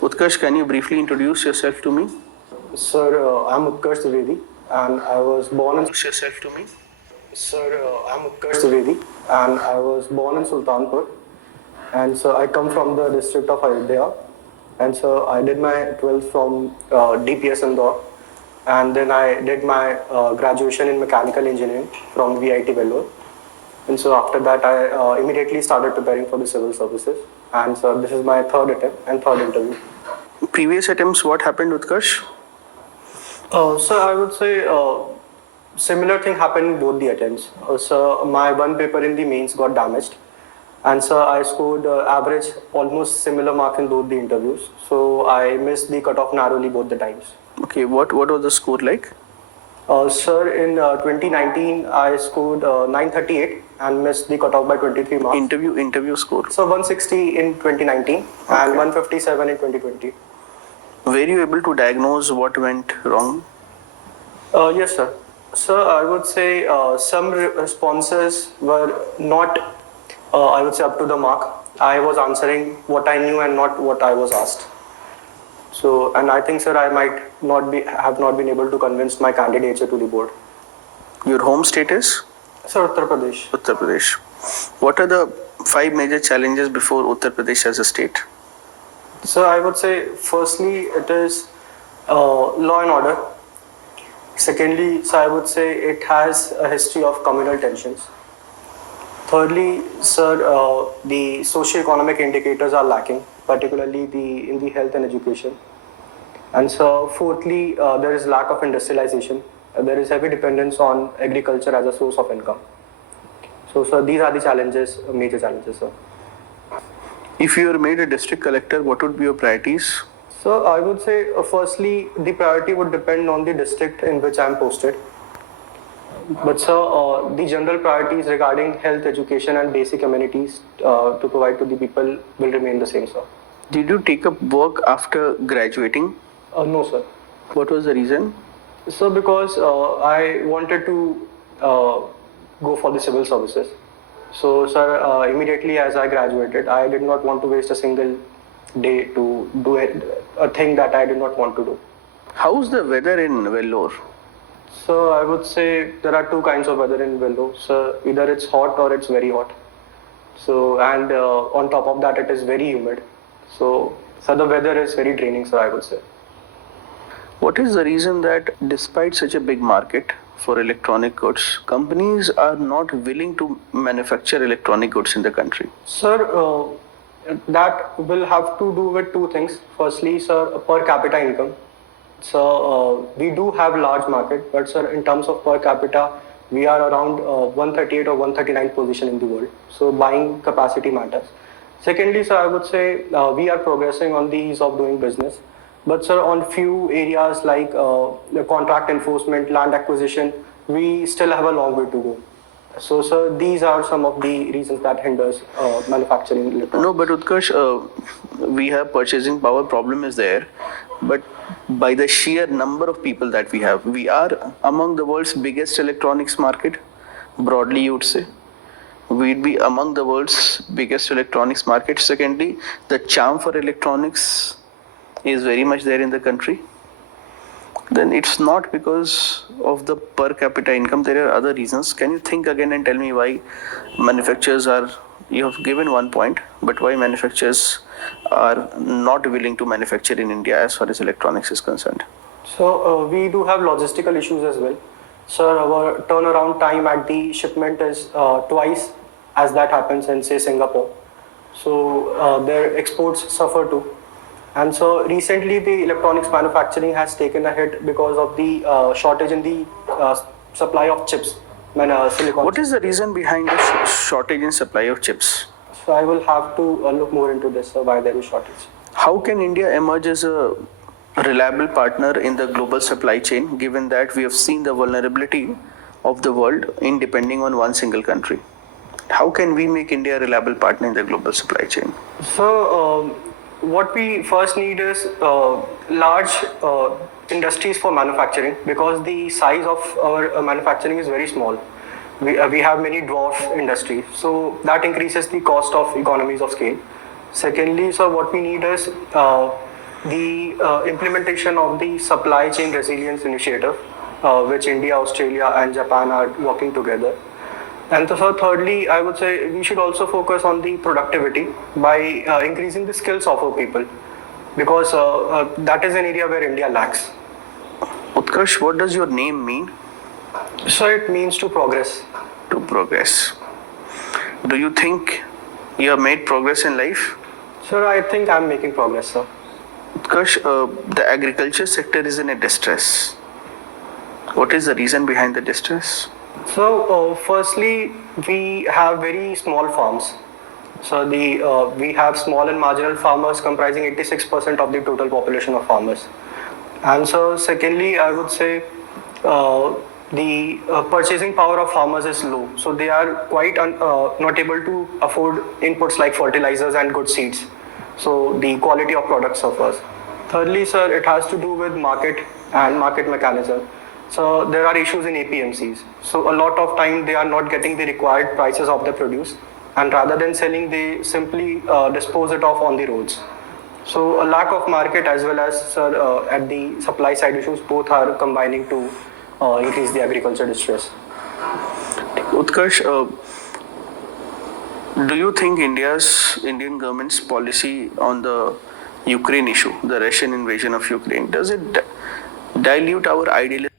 Utkarsh, can you briefly introduce yourself to me? Sir, I'm Utkarsh Dwivedi, and I was born in. Introduce yourself to me. Sir, I'm Utkarsh Dwivedi, and I was born in Sultanpur, and so I come from the district of Ayodhya, and so I did my 12th from DPS Indore, and then I did my graduation in mechanical engineering from VIT Vellore, and so after that I immediately started preparing for the civil services, and so this is my third attempt and third interview. Previous attempts, what happened, Utkarsh? So I would say similar thing happened in both the attempts. So my one paper in the mains got damaged, and so I scored average almost similar marks in both the interviews. So I missed the cutoff narrowly both the times. Okay, what was the score like? Sir, in 2019 I scored 938 and missed the cutoff by 23 marks. Interview score. So 160 in 2019 and 157 in 2020. Were you able to diagnose what went wrong? Yes, sir. Sir, I would say some responses were not, I would say, up to the mark. I was answering what I knew and not what I was asked. So, and I think, sir, I might have not been able to convince my candidature to the board. Your home state is? Sir, Uttar Pradesh. Uttar Pradesh. What are the 5 major challenges before Uttar Pradesh as a state? So I would say, firstly, it is law and order. Secondly, so I would say it has a history of communal tensions. Thirdly, sir, the socio-economic indicators are lacking, particularly in the health and education. And so, fourthly, there is lack of industrialization. There is heavy dependence on agriculture as a source of income. So, sir, these are the challenges, major challenges, sir. If you were made a district collector, what would be your priorities? So I would say, firstly, the priority would depend on the district in which I am posted. But sir, the general priorities regarding health, education and basic amenities to provide to the people will remain the same, sir. Did you take up work after graduating? No, sir. What was the reason? So because I wanted to go for the civil services. So, sir, immediately as I graduated, I did not want to waste a single day to do a thing that I did not want to do. How's the weather in Vellore? So, I would say there are two kinds of weather in Vellore. So, either it's hot or it's very hot. So, and on top of that, it is very humid. So, the weather is very draining, sir, I would say. What is the reason that despite such a big market for electronic goods, companies are not willing to manufacture electronic goods in the country? Sir, that will have to do with two things. Firstly, sir, per capita income. So we do have large market, but sir, in terms of per capita, we are around 138 or 139 position in the world. So buying capacity matters. Secondly, sir, I would say we are progressing on the ease of doing business. But sir, on few areas like the contract enforcement, land acquisition, we still have a long way to go. So, sir, these are some of the reasons that hinders manufacturing electronics. No, but Utkarsh, we have purchasing power problem is there, but by the sheer number of people that we have, we are among the world's biggest electronics market. Broadly, you would say. We'd be among the world's biggest electronics market. Secondly, the charm for electronics is very much there in the country. Then it's not because of the per capita income. There are other reasons. Can you think again and tell me why manufacturers are, you have given one point, but why manufacturers are not willing to manufacture in India as far as electronics is concerned? So we do have logistical issues as well. Sir, our turnaround time at the shipment is twice as that happens in, say, Singapore. So their exports suffer too. And so recently the electronics manufacturing has taken a hit because of the shortage in the supply of chips. Silicon. What is the reason behind the shortage in supply of chips? So I will have to look more into this, why there is shortage. How can India emerge as a reliable partner in the global supply chain, given that we have seen the vulnerability of the world in depending on one single country? How can we make India a reliable partner in the global supply chain? So what we first need is large industries for manufacturing, because the size of our manufacturing is very small. We have many dwarf industries, so that increases the cost of economies of scale. Secondly, so what we need is the implementation of the supply chain resilience initiative, which India, Australia, and Japan are working together. And so thirdly, I would say we should also focus on the productivity by increasing the skills of our people, because that is an area where India lacks. Utkarsh, what does your name mean? So it means to progress. To progress. Do you think you have made progress in life? Sir, I think I'm making progress, sir. Utkarsh, the agriculture sector is in a distress. What is the reason behind the distress? So, firstly, we have very small farms. So, we have small and marginal farmers comprising 86% of the total population of farmers. And so, secondly, I would say the purchasing power of farmers is low. So, they are quite not able to afford inputs like fertilizers and good seeds. So, the quality of products suffers. Thirdly, sir, it has to do with market and market mechanism. So there are issues in APMCs. So a lot of time they are not getting the required prices of the produce, and rather than selling, they simply dispose it off on the roads. So a lack of market as well as, sir, at the supply side issues, both are combining to increase the agriculture distress. Utkarsh, do you think Indian government's policy on the Ukraine issue, the Russian invasion of Ukraine, does it dilute our idealism